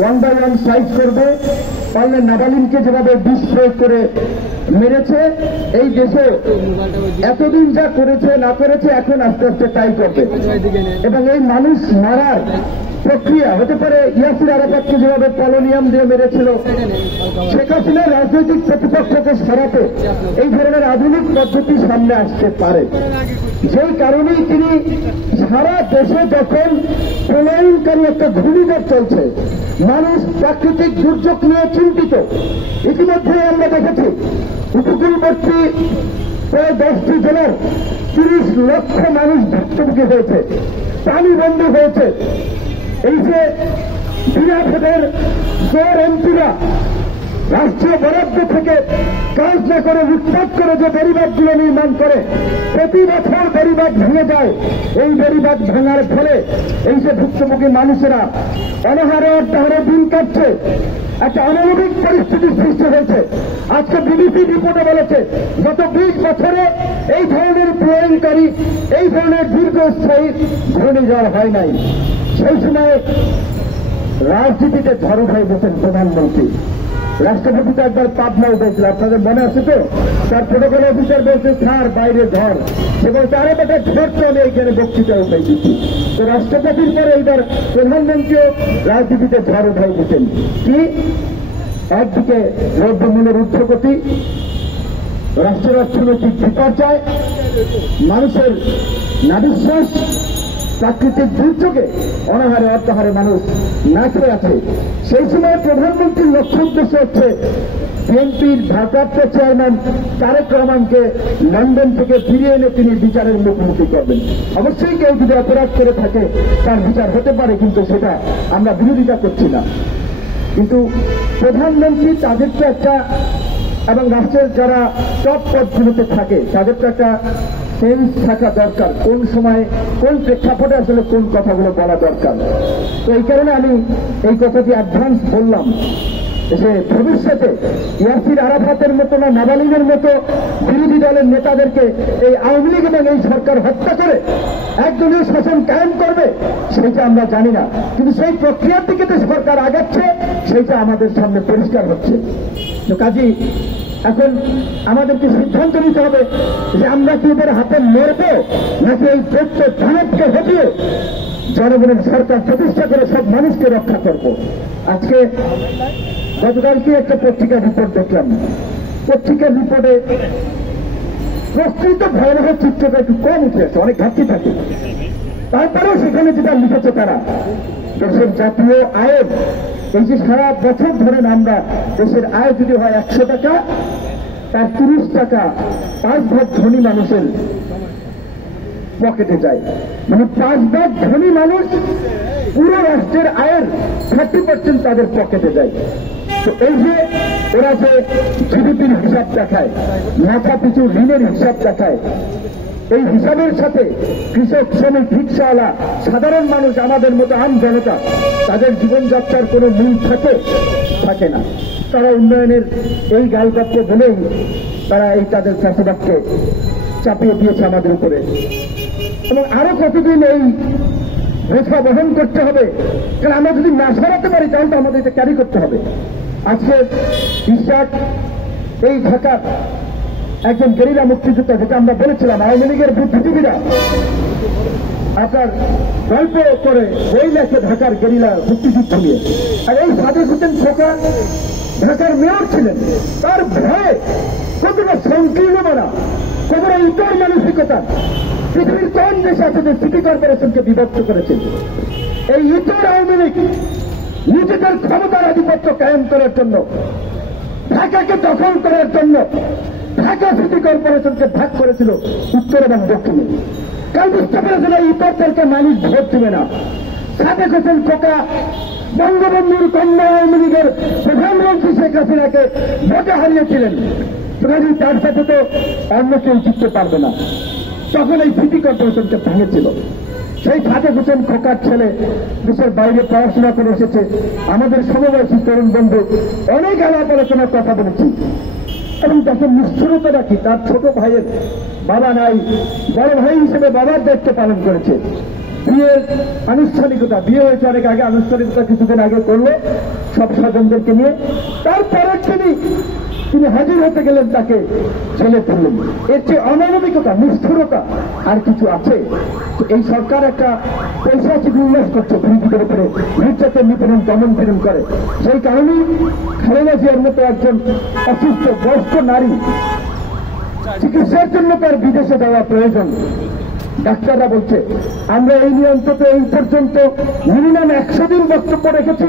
One by one size করবে, পারলে নাগালিনকে যেভাবে বিষ প্রয়োগ করে মেরেছে এই দেশে এতদিন যা করেছে না করেছে এখন আস্তে আস্তে তাই করবে। এবং এই মানুষ মারার প্রক্রিয়া হতে পারে ইয়াসির আরাফাতকে যেভাবে পলোনিয়াম দিয়ে মেরেছিল, শেখ হাসিনার রাজনৈতিক প্রতিপক্ষকে সরাতে এই ধরনের আধুনিক পদ্ধতি সামনে আসতে পারে। যেই কারণেই তিনি সারা দেশে যখন প্রলয়নকারী একটা ঘূর্ণিঝড় চলছে, মানুষ প্রাকৃতিক দুর্যোগ নিয়ে চিন্তিত। ইতিমধ্যে আমরা দেখেছি উপকূলবর্তী প্রায় 10টি জেলার 30 লক্ষ মানুষ ভুক্তভোগী হয়েছে, পানি বন্ধ হয়েছে। এই যে বিরাটের জোর এমপিরা রাষ্ট্রীয় বরাদ্দ থেকে কাজ না করে লুটপাট করে যে বেড়িবাঁধগুলো নির্মাণ করে, প্রতি বছর বেড়িবাঁধ ভেঙে যায়। এই বেড়িবাঁধ ভাঙার ফলে এই যে ভুক্তভোগী মানুষেরা অনাহারে অর্থাহারে দিন কাটছে, একটা অমানবিক পরিস্থিতির সৃষ্টি হয়েছে। আজকে বিবিসি রিপোর্টে বলেছে গত 20 বছরে এই ধরনের প্রলয়নকারী, এই ধরনের দীর্ঘস্থায়ী ঘূর্ণিঝড় হয় নাই। সেই সময় রাজনীতিতে ঝড় হয়ে গেছেন প্রধানমন্ত্রী। রাষ্ট্রপতি তো একবার পাবনায় উঠেছিল, আপনাদের মনে আছে তো? তার প্রোটোকল অফিসার বলছে স্যার বাইরে ঝড়, সে বলছে আরে বেটা ঝড় তো আমি এইখানে বক্তৃতা উঠে দিচ্ছি। তো রাষ্ট্রপতির পরে এইবার প্রধানমন্ত্রীও রাজনীতিতে ঝড় উঠাই দিচ্ছেন। কি একদিকে দ্রব্যমূল্যের ঊর্ধ্বগতি, রাষ্ট্রের অর্থনৈতিক বিপর্যয়, মানুষের নাবিশ্বাস, প্রাকৃতিক দুর্যোগে অনাহারে অর্থহারে মানুষ না খেয়ে আছে। সেই সময় প্রধানমন্ত্রীর লক্ষ্য উদ্দেশ্য হচ্ছে বিএনপির ভারপ্রাপ্ত চেয়ারম্যান তারেক রহমানকে লন্ডন থেকে ফিরিয়ে এনে তিনি বিচারের মুখোমুখি করবেন। অবশ্যই কেউ যদি অপরাধ করে থাকে তার বিচার হতে পারে, কিন্তু সেটা আমরা বিরোধিতা করছি না। কিন্তু প্রধানমন্ত্রী তাদের তো একটা, এবং রাষ্ট্রের যারা টপ পদগুলোতে থাকে তাদের তো একটা সেন্স থাকা দরকার, কোন সময় কোন প্রেক্ষাপটে আসলে কোন কথাগুলো বলা দরকার। তো এই কারণে আমি এই কথাটি অ্যাডভান্স বললাম যে ভবিষ্যতে ইয়াসির আরাফাতের মতো না নাবালিনের মতো বিরোধী দলের নেতাদেরকে এই আওয়ামী লীগ এবং এই সরকার হত্যা করে একদলীয় শাসন কায়েম করবে সেইটা আমরা জানি না, কিন্তু সেই প্রক্রিয়ার দিকে তো সরকার আগাচ্ছে, সেইটা আমাদের সামনে পরিষ্কার হচ্ছে। তো কাজী এখন আমাদেরকে সিদ্ধান্ত নিতে হবে যে আমরা কি এদের হাতে মরব নাকি এই তথ্য ধানকে হটিয়ে জনগণের সরকার প্রতিষ্ঠা করে সব মানুষকে রক্ষা করব। আজকে গতকালকে একটা পত্রিকার রিপোর্ট দেখলাম, পত্রিকার রিপোর্টে প্রকৃত ভয়াবহ চিত্রটা একটু কম উঠে আসে, অনেক ঘাটতি থাকে। তারপরেও সেখানে যেটা লিখেছে তারা দেশের জাতীয় আয়ের, এই যে সারা বছর ধরেন আমরা দেশের আয় যদি হয় 100 টাকা, তার 30 টাকা 5 ভাগ ধনী মানুষের পকেটে যায়। মানে 5 ভাগ ধনী মানুষ পুরো রাষ্ট্রের আয়ের 30% তাদের পকেটে যায়। তো এই যে ওরা যে জিডিপির হিসাব দেখায়, মাথা পিছু ঋণের হিসাব দেখায়, এই হিসাবের সাথে কৃষক, শ্রমিক, রিক্সাওয়ালা, সাধারণ মানুষ, আমাদের মতো আম জনতা, তাদের জীবনযাত্রার কোনো মূল থাকে না। তারা উন্নয়নের এই গালগপ্প বলেই তারা এই তাদের চাষাবাদকে চাপিয়ে দিয়েছে আমাদের উপরে। এবং আরো কতদিন এই বোঝা বহন করতে হবে? কারণ আমরা যদি না সরাতে পারি তাহলে তো আমাদের এটা ক্যারি করতে হবে। আজকে ইশাক এই ঢাকার একজন গেরিলা মুক্তিযোদ্ধা, যেটা আমরা বলেছিলাম আওয়ামী লীগের বুদ্ধিজীবীরা আপনার গল্প করে বই লেখে ঢাকার গেরিলা মুক্তিযুদ্ধ নিয়ে, আর এই সাদেক হোসেন খোকা ঢাকার মেয়র ছিলেন, তার ভয়ে কতটা সংকীর্ণ মানা, কতটা ইতর মানসিকতা পৃথিবীর কোন দেশ আছে যে সিটি কর্পোরেশনকে বিভক্ত করেছেন। এই ইতর আওয়ামী লীগ নিজেদের ক্ষমতার আধিপত্য কায়েম করার জন্য, ঢাকাকে দখল করার জন্য ঢাকা সিটি কর্পোরেশনকে ভাগ করেছিল উত্তর এবং দক্ষিণে। কাল বুঝতে পেরেছিল এই ইতরদেরকে মানুষ ভোট দেবে না। সাদেক হোসেন খোকা বঙ্গবন্ধুর কন্যা আওয়ামী লীগের প্রধানমন্ত্রী শেখ হাসিনাকে ভোটে হারিয়েছিলেন, তার সাথে তো অন্য কেউ জিততে পারবে না। তখন এই সিটি কর্পোরেশনকে ভেঙেছিল। সেই সাদেক হোসেন খোকার ছেলে দেশের বাইরে পড়াশোনা করে এসেছে, আমাদের সমবয়সী তরুণ বন্ধু, অনেক আলাপ আলোচনার কথা বলেছি। এবং তখন নিষ্ঠুরতা রাখি, তার ছোট ভাইয়ের বাবা নাই, বড় ভাই হিসেবে বাবার দায়িত্ব পালন করেছে। বিয়ের আনুষ্ঠানিকতা, বিয়ে হয়েছে অনেক আগে, আনুষ্ঠানিকতা কিছুদিন আগে করলো সব স্বজনদেরকে নিয়ে। তারপরের তিনি হাজির হতে গেলেন, তাকে ছেলে ফেললেন। এর চেয়ে অমানবিকতা, নিষ্ঠুরতা আর কিছু আছে? এই সরকার একটা পৈশাচিক উল্লাস করছে, বিরোধীদের উপরে নির্যাতন, নিপীড়ন, দমন পীড়ন করে। সেই কারণেই খালেদা জিয়ার মতো একজন অসুস্থ বয়স্ক নারী চিকিৎসার জন্য তার বিদেশে যাওয়া প্রয়োজন। ডাক্তাররা বলছে আমরা এই নিয়ে অন্তত এই পর্যন্ত মিনিমাম 100 দিন বক্তব্য রেখেছি,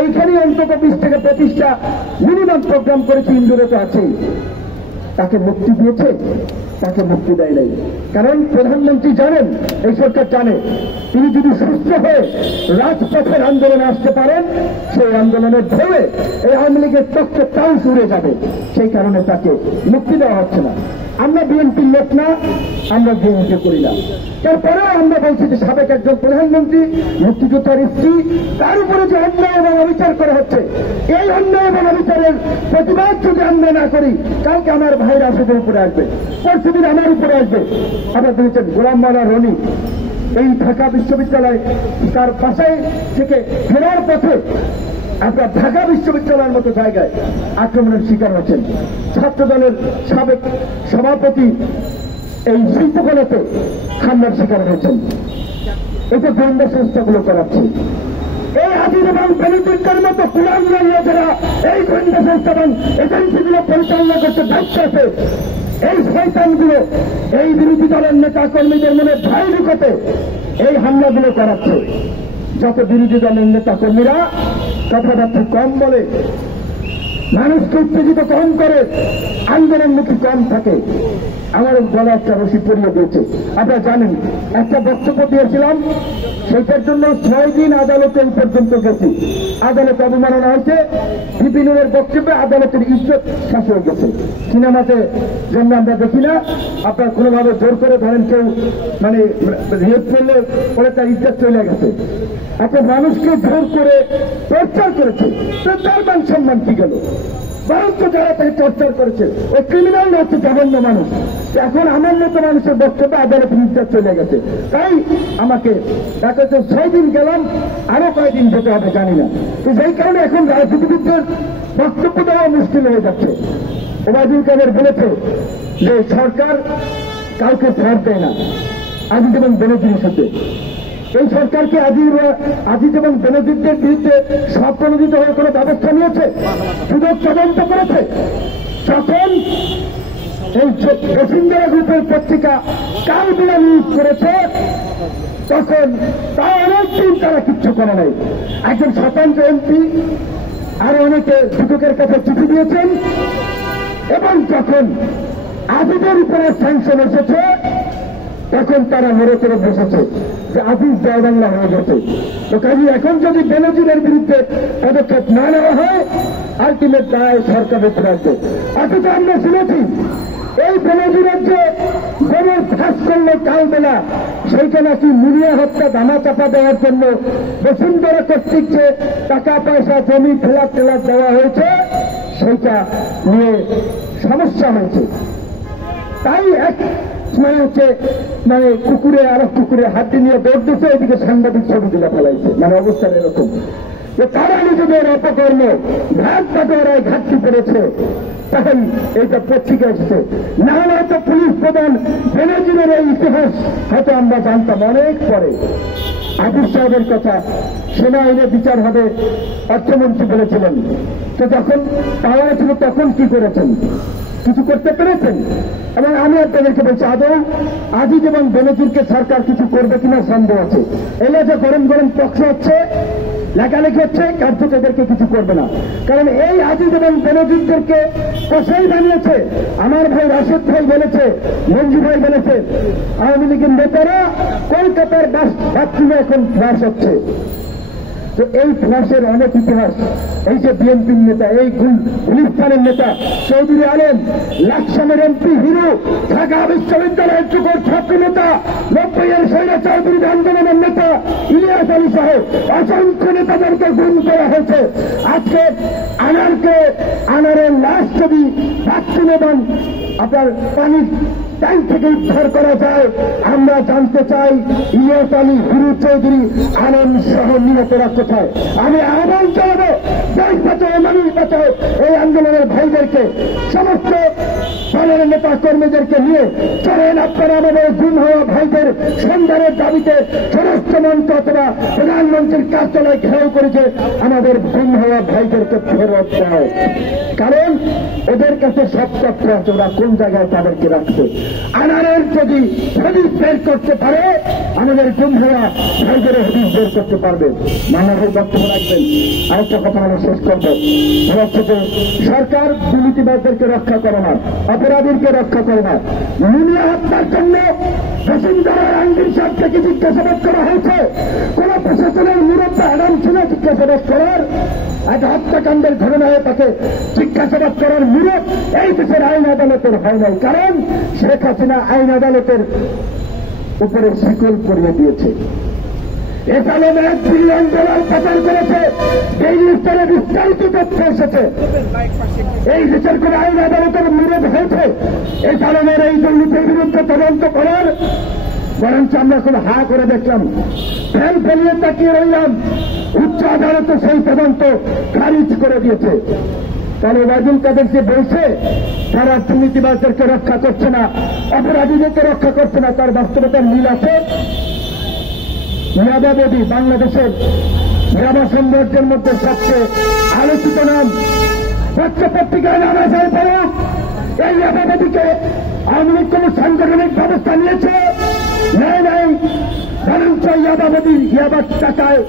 এইখানেই অন্তত 20 থেকে 25টা মিনিমাম প্রোগ্রাম করেছি, ইন্দোরে তো আছেই। তাকে মুক্তি দিয়েছে? তাকে মুক্তি দেয় নাই। কারণ প্রধানমন্ত্রী জানেন, এই সরকার জানে, তিনি যদি সুস্থ হয়ে রাজপথের আন্দোলনে আসতে পারেন, সেই আন্দোলনের ঢেউয়ে এই আওয়ামী লীগের তত্ত্বে তাও উড়ে যাবে। সেই কারণে তাকে মুক্তি দেওয়া হচ্ছে না। আমরা বিএনপির লোক না, আমরা বিএনপি করি না। তারপরেও আমরা বলছি যে সাবেক একজন প্রধানমন্ত্রী, মুক্তিযোদ্ধার স্ত্রী, তার উপরে যে অন্যায় এবং অবিচার করা হচ্ছে, এই অন্যায় এবং অবিচারের প্রতিবাদ যদি আমরা না করি, কালকে আমার ভাইরা আসদের উপরে আসবে, পরশুদিন আমার উপরে আসবে। আপনারা দেখেছেন গোলাম মাওলা রনি এই ঢাকা বিশ্ববিদ্যালয় তার বাসায় থেকে ফেরার পথে আপনার ঢাকা বিশ্ববিদ্যালয়ের মতো জায়গায় আক্রমণের শিকার হয়েছেন। ছাত্রদলের সাবেক সভাপতি এই শিল্পকলাতে হামলার শিকার হয়েছেন। এটা গোয়েন্দা সংস্থাগুলো করাচ্ছে। এই আজিজ এবং বেনিফিটের মতো পুরানিয়া যারা এই গোয়েন্দা সংস্থা এবং এজেন্সিগুলো পরিচালনা করতে দায়িত্ব আছে, এই শয়তানগুলো এই বিরোধী দলের নেতা কর্মীদের মনে ভয় ঢুকাতে এই হামলাগুলো করাচ্ছে। যত বিরোধী দলের নেতা কর্মীরা কথাবার্তা কম বলে, মানুষকে উত্তেজিত কম করে, আন্দোলনমুখী কম থাকে, আমার গলা একটা রশি পরিয়ে দিয়েছে। আপনারা জানেন, একটা বক্তব্য দিয়েছিলাম, সেইটার জন্য 6 দিন আদালতে পর্যন্ত গেছি। আদালত অবমাননা হয়েছে, বিপিনুরের বক্তব্যে আদালতের ইজ্জত শেষ হয়ে গেছে। সিনেমাতে জন্য আমরা দেখি না, আপনার কোনোভাবে জোর করে ধরেন কেউ মানে রেপ করলে পরে তার ইজ্জত চলে গেছে। একটা মানুষকে জোর করে টর্চার করেছে, তো তার মান সম্মান কি গেল? বরঞ্চ যারা তাকে টর্চার করেছে ওই ক্রিমিনাল হচ্ছে জঘন্য মানুষ। এখন আমার মতো মানুষের বক্তব্য আদালতের ইজ্জত চলে গেছে। তাই আমাকে দেখা যাচ্ছে 6 দিন গেলাম, আরো কয়েকদিন যেতে হবে জানি না। তো সেই কারণে এখন রাজনীতিবিদদের বক্তব্য দেওয়া মুশকিল হয়ে যাচ্ছে। ওবায়দুল কাদের বলেছে যে সরকার কাউকে ছাড় দেয় না, আজিজ এবং বেনজিরের সাথে। এই সরকারকে আজিজ এবং বেনজিরদের বিরুদ্ধে স্বপ্রণোদিত হয়ে কোনো ব্যবস্থা নিয়েছে? সুযোগ তদন্ত করেছে? যখন এই বসুন্ধরা গ্রুপের পত্রিকা কালবিলা নিউজ করেছে, তখন তা অনেকদিন তারা কিচ্ছু করে নাই। একজন স্বতন্ত্র এমপি আরো অনেকে দুদকের কাছে চিঠি দিয়েছেন, এবং যখন আজিজের উপরে স্যাংশন এসেছে, তখন তারা মরে করে বসেছে যে আজিজ জয় বাংলা হয়ে গেছে। তো কাজে এখন যদি বেনজিরের বিরুদ্ধে পদক্ষেপ না নেওয়া হয়, আলটিমেট দায় সরকারের উপরে আসবে। অথচ আমরা শুনেছি এই বেনজিরের যে গোবর ফাঁস করলো কালবেলা, সেইটা নাকি মুনিয়া হত্যা দামা চাপা দেওয়ার জন্য বসুন্ধরা কর্তৃক যে টাকা পয়সা জমি ফ্ল্যাট টেলাট দেওয়া হয়েছে, সেইটা নিয়ে সমস্যা হয়েছে। তাই এক মানে কুকুরে আর কুকুরে হাতি নিয়ে দৌড় দিচ্ছে, এদিকে সাংবাদিক ছবি তুলে ফেলাইছে। মানে অবস্থান এরকম যে তারা নিজেদের অপকর্ম ঘাট কাটোয়ারায় ঘাটতি করেছে, তাই এইটা পত্রিকা এসেছে। না হলে হয়তো পুলিশ প্রধান বেনজিরের এই ইতিহাস হয়তো আমরা জানতাম অনেক পরে। আবু সাহেবের কথা, সেনা আইনে বিচার হবে অর্থমন্ত্রী বলেছিলেন। তো যখন পাওয়া ছিল তখন কি করেছেন? কিছু করতে পেরেছেন? এবং আমি আপনাদেরকে বলছি, আদৌ আজিজ এবং বেনজিরকে সরকার কিছু করবে কিনা সন্দেহ আছে। এলে যে গরম গরম পক্ষ হচ্ছে, লেখালেখি হচ্ছে, কার্যত এদেরকে কিছু করবে না। কারণ এই আজিজ এবং বেনজিরদেরকে কষাই বানিয়েছে। আমার ভাই রাশেদ ভাই বলেছে, মঞ্জু ভাই বলেছে, আওয়ামী লীগের নেতারা কলকাতার বাথরুমে এখন ফ্ল্যাশ হচ্ছে। তো এই ফ্ল্যাশের অনেক ইতিহাস। এই যে বিএনপির নেতা, এই গুলিস্তানের নেতা চৌধুরী আলম, লাকসামের এমপি হিরো, ঢাকা বিশ্ববিদ্যালয়ের যুগের ছাত্র নেতা, 90-এর স্বৈরাচার বিরোধী আন্দোলনের নেতা ইলিয়াস আলী সাহেব, অসংখ্য নেতাদেরকে গুম করা হয়েছে। আজকে আনারের লাশ যদি বাথরুম এবং আপনার পানি ট্যাঙ্ক থেকে উদ্ধার করা যায়। আমরা জানতে চাই ইলিয়াস আলী, হিরু চৌধুরী, আনন্দ সহ নিহতরা কোথায়। আমি আহ্বান জানাবো দেশ বাঁচাও মানুষ বাঁচাও এই আন্দোলনের ভাইদেরকে, সমস্ত দলের নেতা কর্মীদেরকে নিয়ে চলেন আপনারা আমাদের গুম হওয়া ভাইদের সন্ধানের দাবিতে স্বরাষ্ট্রমন্ত্রী অথবা প্রধানমন্ত্রীর কার্যালয় ঘেরাও করেছে আমাদের গুম হওয়া ভাইদেরকে ফেরত দেয়। কারণ ওদের কাছে সব তথ্য আছে, ওরা কোন জায়গায় তাদেরকে রাখছে। আনারের যদি হদিস বের করতে পারে আমাদের গুম হওয়া ভাইদের হদিস বের করতে পারবে। মানবের বক্তব্য রাখবেন। আরেকটা কথা আমরা শেষ করবো, হচ্ছে যে সরকার দুর্নীতিবাদদেরকে রক্ষা করে না, অপরাধীকে রক্ষা করে না। মুনিয়া হত্যার জন্য বসুন্ধরা আঙ্গির সাহেবকে জিজ্ঞাসাবাদ করা হয়েছে। কোন প্রশাসনের মুরব্বী আরাম ছিল জিজ্ঞাসাবাদ করার? এক হত্যাকাণ্ডের ঘটনায় তাকে জিজ্ঞাসাবাদ করার মুরব এই দেশের আইন আদালতের হয় নাই। কারণ শেখ হাসিনা আইন আদালতের উপরে শিকল পরিয়ে দিয়েছে। এখানে $1 বিলিয়ন পাচার করেছে। এই স্তরে বিস্তারিত তথ্য এসেছে। এই দেশের কোন আইন আদালতের মুরব হয়েছে এই কারণের এই দুর্নীতির বিরুদ্ধে তদন্ত করার? বরঞ্চ আমরা খুব হা করে দেখলাম, ফেল ফেলিয়ে তাকিয়ে রইলাম। উচ্চ আদালত সেই তদন্ত খারিজ করে দিয়েছে। তাহলে ওয়াজুল কাদের যে বলছে তারা দুর্নীতিবাজদেরকে রক্ষা করছে না, অপরাধীদেরকে রক্ষা করছে না, তার বাস্তবতার মিল আছে। ইয়াবাবদী বাংলাদেশের ইয়াবা সাম্রাজ্যের মধ্যে সবচেয়ে আলোচিত নাম। পত্রিকায় নাম আসার পরেও এই ইয়াবাবদীকে আওয়ামী লীগ কোন সাংগঠনিক ব্যবস্থা নিয়েছে? নাই। বরঞ্চ ইয়াবাবদীর ইয়াবার টাকায়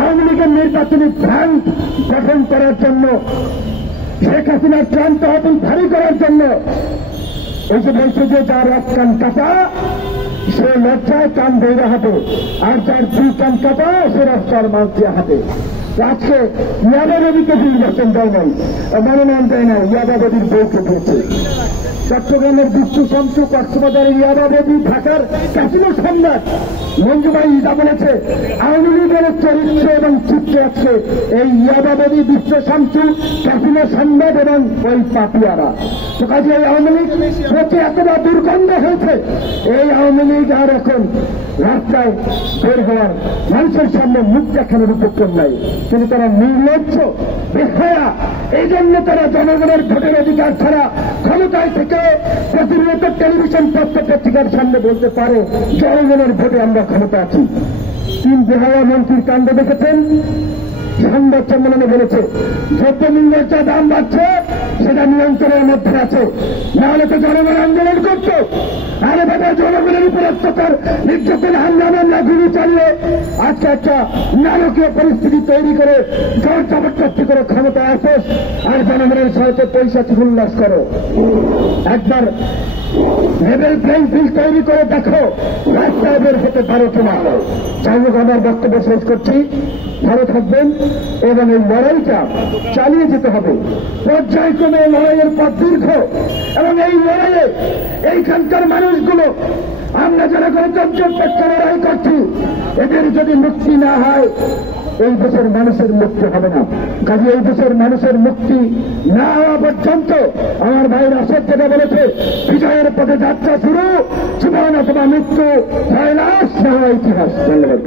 আওয়ামী লীগের নির্বাচনী ফ্রান্ট গঠন করার জন্য, শেখ হাসিনার ত্রাণ তহবিল ভারী করার জন্য এই যে বলছে যে যার এক কান কাটা সে লজ্জায় কান বইরা হবে, আর যার 2 কান কাটা সে রাস্তার মাছ দিয়ে হবে। আজকে ইয়াবাবদীকে নির্বাচন দেয় নাই, মনোনয়ন দেয় নাই, ইয়াবাবদীর বউকে দিয়েছে। চট্টগ্রামের বিষ্ণু শামসু, কক্সবাজারের ইয়াবাবদী, ঢাকার ক্যাসিনো সম্রাট মঞ্জুমাই ইদা বলেছে আওয়ামী লীগের চরিত্র এবং চিত্র আছে এই ইয়াবাবদী, বিশ্ব শামসু, ক্যাসিনো সম্রাট এবং ওই পাপিয়ারা। তো কাজে এই আওয়ামী লীগ প্রতি এতটা দুর্গন্ধ হয়েছে, এই আওয়ামী লীগ আর এখন রাস্তায় বের হওয়ার, মানুষের সামনে মুখ দেখানোর উপক্রম নাই। কিন্তু তারা নির্লজ্জ, বেহায়া। এই জন্য তারা জনগণের ভোটের অধিকার ছাড়া ক্ষমতায় থেকে প্রতিনিয়ত টেলিভিশন পত্র পত্রিকার সামনে বলতে পারে জনগণের ভোটে আমরা ক্ষমতা আছি। 3 বেহায়া মন্ত্রীর কাণ্ড দেখেছেন। সংবাদ সম্মেলনে বলেছে দ্রব্যমূল্যের যা দাম বাড়ছে সেটা নিয়ন্ত্রণের মধ্যে আছে, নাহলে তো জনগণ আন্দোলন করত। আরে বাবা, জনগণের উপর অত্যাচার, নির্যাতন, হাঙ্গামা না গুলি চালিয়ে আজকে একটা নারকীয় পরিস্থিতি তৈরি করে জোর জবরদস্তি করে ক্ষমতা আসোস আর জনগণের সাথে পয়সা উল্লাস করো। একবার লেভেল প্লেইং ফিল্ড তৈরি করে দেখো রাস্তায় বের হতে পারো কিনা। যাই হোক, আমার বক্তব্য শেষ করছি। ভালো থাকবেন এবং এই লড়াইটা চালিয়ে যেতে হবে। পর্যায়ক্রমে লড়াইয়ের পথ দীর্ঘ এবং এই লড়াইয়ে এইখানকার মানুষগুলো, আমরা যারা গণতন্ত্রের পক্ষে লড়াই করছি, এদের যদি মুক্তি না হয় এই দেশের মানুষের মুক্তি হবে না। কাজে এই দেশের মানুষের মুক্তি না হওয়া পর্যন্ত আমার ভাইরা আসার থেকে বলেছে বিজয়ের পথে যাত্রা শুরু, জীবন অথবা মৃত্যু, ইতিহাস। ধন্যবাদ।